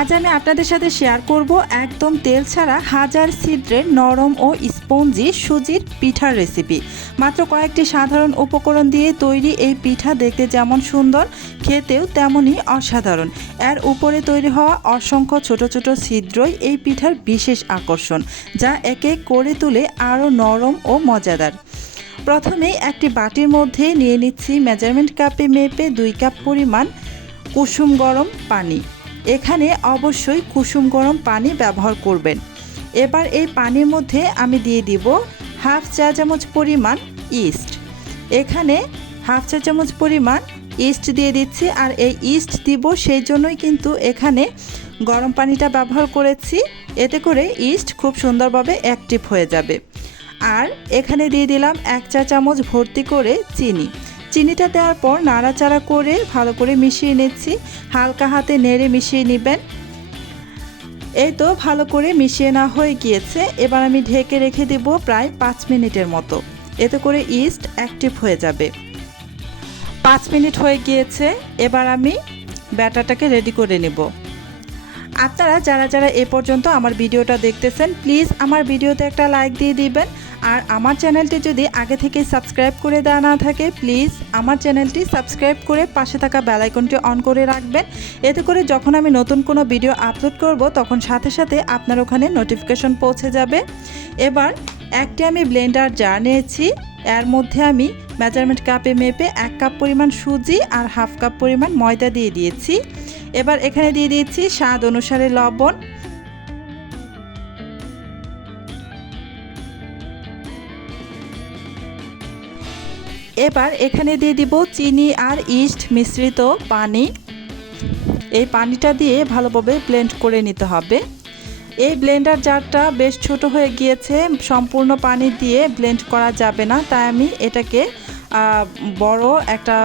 আজ আমি আপনাদের সাথে শেয়ার করব একদম তেল ছাড়া হাজার ছিদ্রের নরম ও স্পঞ্জি সুজির পিঠার রেসিপি। মাত্র কয়েকটি সাধারণ উপকরণ দিয়ে তৈরি এই পিঠা দেখতে যেমন সুন্দর, খেতেও তেমনই অসাধারণ। এর উপরে তৈরি হওয়া অসংখ্য ছোট ছোট ছিদ্রই এই পিঠার বিশেষ আকর্ষণ, যা একে করে তোলে আরও নরম ও মজাদার। প্রথমেই একটি বাটির মধ্যে নিয়ে নিচ্ছি মেজারমেন্ট কাপে মেপে 2 কাপ পরিমাণ কুসুম গরম পানি। এখানে অবশ্যই কুসুম গরম পানি ব্যবহার করবেন। এবার এই পানির মধ্যে আমি দিয়ে দিব হাফ চা চামচ পরিমাণ ইস্ট। এখানে হাফ চা চামচ পরিমাণ ইস্ট দিয়ে দিচ্ছি, আর এই ইস্ট দিব সেই জন্যই কিন্তু এখানে গরম পানিটা ব্যবহার করেছি, এতে করে ইস্ট খুব সুন্দরভাবে অ্যাক্টিভ হয়ে যাবে। আর এখানে দিয়ে দিলাম 1 চা চামচ ভর্তি করে চিনি। চিনিটা দেওয়ার পর নাড়াচাড়া করে ভালো করে মিশিয়ে নিচ্ছি। হালকা হাতে নেড়ে মিশিয়ে নেবেন। এই তো ভালো করে মিশিয়ে না হয়ে গিয়েছে। এবার আমি ঢেকে রেখে দেব প্রায় 5 মিনিটের মতো, এতে করে ইস্ট অ্যাক্টিভ হয়ে যাবে। 5 মিনিট হয়ে গিয়েছে। এবার আমি ব্যাটারটাকে রেডি করে নেব। আপনারা যারা যারা এ পর্যন্ত আমার ভিডিওটা দেখতেছেন, প্লিজ আমার ভিডিওতে একটা লাইক দিয়ে দিবেন। আর আমার চ্যানেলটি যদি আগে থেকে সাবস্ক্রাইব করে দেওয়া না থাকে, প্লিজ আমার চ্যানেলটি সাবস্ক্রাইব করে পাশে থাকা বেল আইকনটি অন করে রাখবেন। এতে করে যখন আমি নতুন কোনো ভিডিও আপলোড করব, তখন সাথে সাথে আপনার ওখানে নোটিফিকেশন পৌঁছে যাবে। এবার একটি আমি ব্লেন্ডার জার নিয়েছি। এর মধ্যে আমি মেজারমেন্ট কাপে মেপে 1 কাপ পরিমাণ সুজি আর হাফ কাপ পরিমাণ ময়দা দিয়ে দিয়েছি। এবার এখানে দিয়ে দিচ্ছি স্বাদ অনুসারে লবণ। এবার এখানে দিয়ে দিব চিনি আর ইস্ট মিশ্রিত পানি। এই পানিটা দিয়ে ভালোভাবে ব্লেন্ড করে নিতে হবে। এই ব্লেন্ডার জারটা বেশ ছোট হয়ে গিয়েছে, সম্পূর্ণ পানি দিয়ে ব্লেন্ড করা যাবে না, তাই আমি এটাকে বড় একটা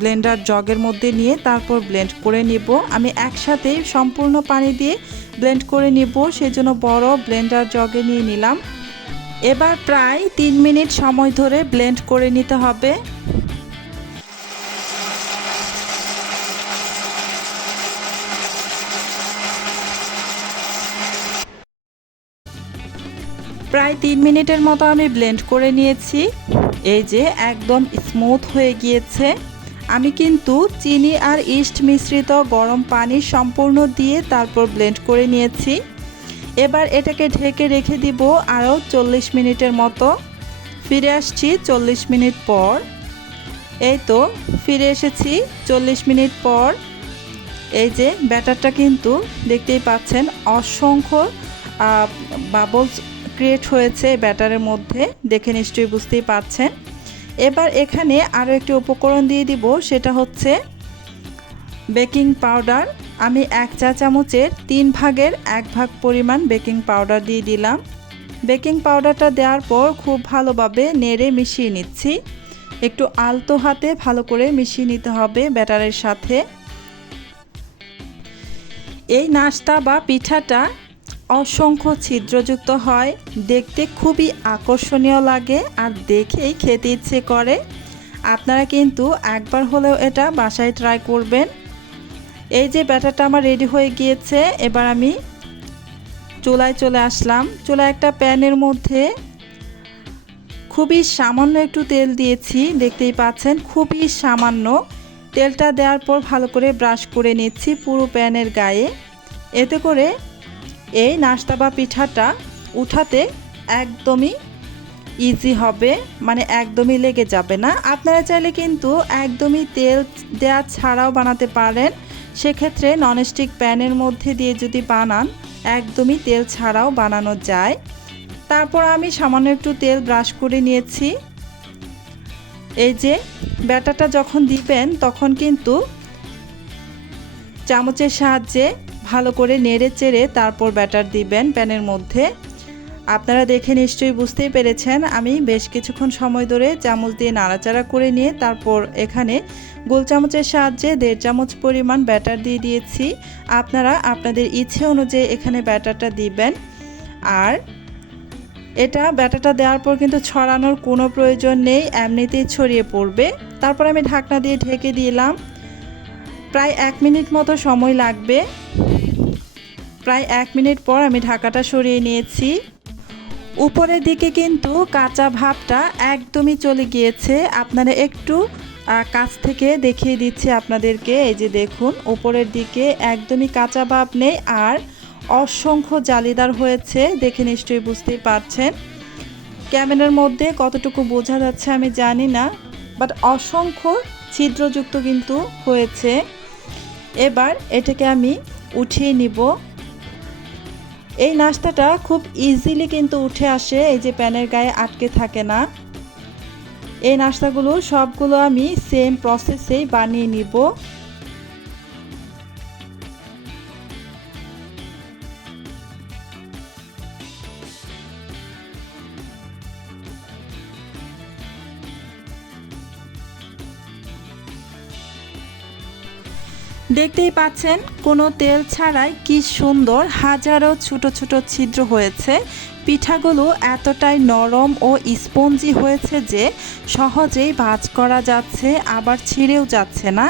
ব্লেন্ডার জগের মধ্যে নিয়ে তারপর ব্লেন্ড করে নিব। আমি একসাথে সম্পূর্ণ পানি দিয়ে ব্লেন্ড করে নিব, সেজন্য বড় ব্লেন্ডার জগে নিয়ে নিলাম। এবার প্রায় 3 মিনিট সময় ধরে ব্লেন্ড করে নিতে হবে। প্রায় 3 মিনিটের মতো আমি ব্লেন্ড করে নিয়েছি। এই যে একদম স্মুথ হয়ে গিয়েছে। আমি কিন্তু চিনি আর ইস্ট মিশ্রিত গরম পানি সম্পূর্ণ দিয়ে তারপর ব্লেন্ড করে নিয়েছি। এবার এটাকে ঢেকে রেখে দিব আরও 40 মিনিটের মতো। ফিরে আসছি 40 মিনিট পর। এই তো ফিরে এসেছি 40 মিনিট পর। এই যে ব্যাটারটা কিন্তু দেখতেই পাচ্ছেন, অসংখ্য বাবলস ক্রিয়েট হয়েছে ব্যাটারের মধ্যে, দেখে নিশ্চয়ই বুঝতেই পারছেন। এবার এখানে আরও একটি উপকরণ দিয়ে দিব, সেটা হচ্ছে বেকিং পাউডার। আমি 1 চা চামচের 3 ভাগের 1 ভাগ পরিমাণ বেকিং পাউডার দিয়ে দিলাম। বেকিং পাউডারটা দেওয়ার পর খুব ভালোভাবে নেড়ে মিশিয়ে নিচ্ছি। একটু আলতো হাতে ভালো করে মিশিয়ে নিতে হবে ব্যাটারের সাথে। এই নাস্তা বা পিঠাটা অসংখ্য ছিদ্রযুক্ত হয়, দেখতে খুবই আকর্ষণীয় লাগে আর দেখেই খেতে ইচ্ছে করে। আপনারা কিন্তু একবার হলেও এটা বাসায় ট্রাই করবেন। এই যে ব্যাটারটা আমার রেডি হয়ে গিয়েছে। এবার আমি চুলায় চলে আসলাম। চুলায় একটা প্যানের মধ্যে খুবই সামান্য একটু তেল দিয়েছি, দেখতেই পাচ্ছেন খুবই সামান্য। তেলটা দেওয়ার পর ভালো করে ব্রাশ করে নিচ্ছি পুরো প্যানের গায়ে, এতে করে এই নাস্তা বা পিঠাটা উঠাতে একদমই ইজি হবে, মানে একদমই লেগে যাবে না। আপনারা চাইলে কিন্তু একদমই তেল দেওয়া ছাড়াও বানাতে পারেন। সেক্ষেত্রে ননস্টিক প্যানের মধ্যে দিয়ে যদি বানান, একদমই তেল ছাড়াও বানানো যায়। তারপর আমি সামান্য একটু তেল ব্রাশ করে নিয়েছি। এই যে ব্যাটারটা যখন দিবেন, তখন কিন্তু চামচের সাহায্যে ভালো করে নেড়ে চেড়ে তারপর ব্যাটার দিবেন প্যানের মধ্যে। আপনারা দেখে নিশ্চয়ই বুঝতেই পেরেছেন, আমি বেশ কিছুক্ষণ সময় ধরে চামচ দিয়ে নাড়াচাড়া করে নিয়ে তারপর এখানে গোল চামচের সাহায্যে 1.5 চামচ পরিমাণ ব্যাটার দিয়ে দিয়েছি। আপনারা আপনাদের ইচ্ছে অনুযায়ী এখানে ব্যাটারটা দিবেন। আর এটা ব্যাটারটা দেওয়ার পর কিন্তু ছড়ানোর কোনো প্রয়োজন নেই, এমনিতেই ছড়িয়ে পড়বে। তারপর আমি ঢাকনা দিয়ে ঢেকে দিলাম। প্রায় 1 মিনিট মতো সময় লাগবে। প্রায় 1 মিনিট পর আমি ঢাকাটা সরিয়ে নিয়েছি। উপরের দিকে কিন্তু কাঁচা ভাবটা একদমই চলে গিয়েছে। আপনারা একটু কাছ থেকে দেখিয়ে দিচ্ছি আপনাদেরকে। এই যে দেখুন, উপরের দিকে একদমই কাঁচা ভাব নেই আর অসংখ্য জালিদার হয়েছে। দেখে নিশ্চয়ই বুঝতেই পারছেন। ক্যামেরার মধ্যে কতটুকু বোঝা যাচ্ছে আমি জানি না, বাট অসংখ্য ছিদ্রযুক্ত কিন্তু হয়েছে। এবার এটাকে আমি উঠিয়ে নিব। এই নাস্তাটা খুব ইজিলি কিন্তু উঠে আসে, এই যে প্যানের গায়ে আটকে থাকে না। এই নাস্তাগুলো সবগুলো আমি সেম প্রসেসেই বানিয়ে নিব। দেখতেই পাচ্ছেন কোনো তেল ছাড়াই কি সুন্দর হাজারো ছোট ছোট ছিদ্র হয়েছে। পিঠাগুলো এতটাই নরম ও স্পঞ্জি হয়েছে যে সহজেই ভাঁজ করা যাচ্ছে, আবার ছিঁড়েও যাচ্ছে না।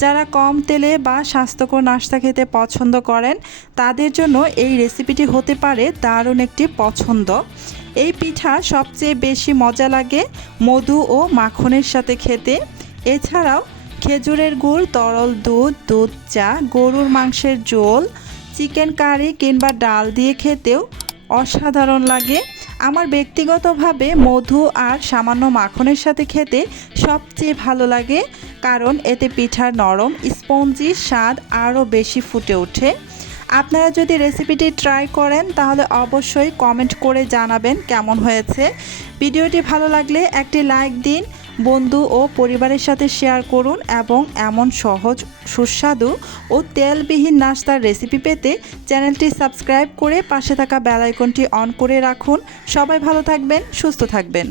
যারা কম তেলে বা স্বাস্থ্যকর নাস্তা খেতে পছন্দ করেন তাদের জন্য এই রেসিপিটি হতে পারে দারুণ একটি পছন্দ। এই পিঠা সবচেয়ে বেশি মজা লাগে মধু ও মাখনের সাথে খেতে। এছাড়াও খেজুরের গুড়, তরল দুধ, দুধ চা, গরুর মাংসের ঝোল, চিকেন কারি কিংবা ডাল দিয়ে খেতেও অসাধারণ লাগে। আমার ব্যক্তিগতভাবে মধু আর সামান্য মাখনের সাথে খেতে সবচেয়ে ভালো লাগে, কারণ এতে পিঠার নরম স্পঞ্জি স্বাদ আরও বেশি ফুটে ওঠে। আপনারা যদি রেসিপিটি ট্রাই করেন তাহলে অবশ্যই কমেন্ট করে জানাবেন কেমন হয়েছে। ভিডিওটি ভালো লাগলে একটি লাইক দিন, বন্ধু ও পরিবারের সাথে শেয়ার করুন এবং এমন সহজ, সুস্বাদু ও তেলবিহীন নাস্তার রেসিপি পেতে চ্যানেলটি সাবস্ক্রাইব করে পাশে থাকা বেল আইকনটি অন করে রাখুন। সবাই ভালো থাকবেন, সুস্থ থাকবেন।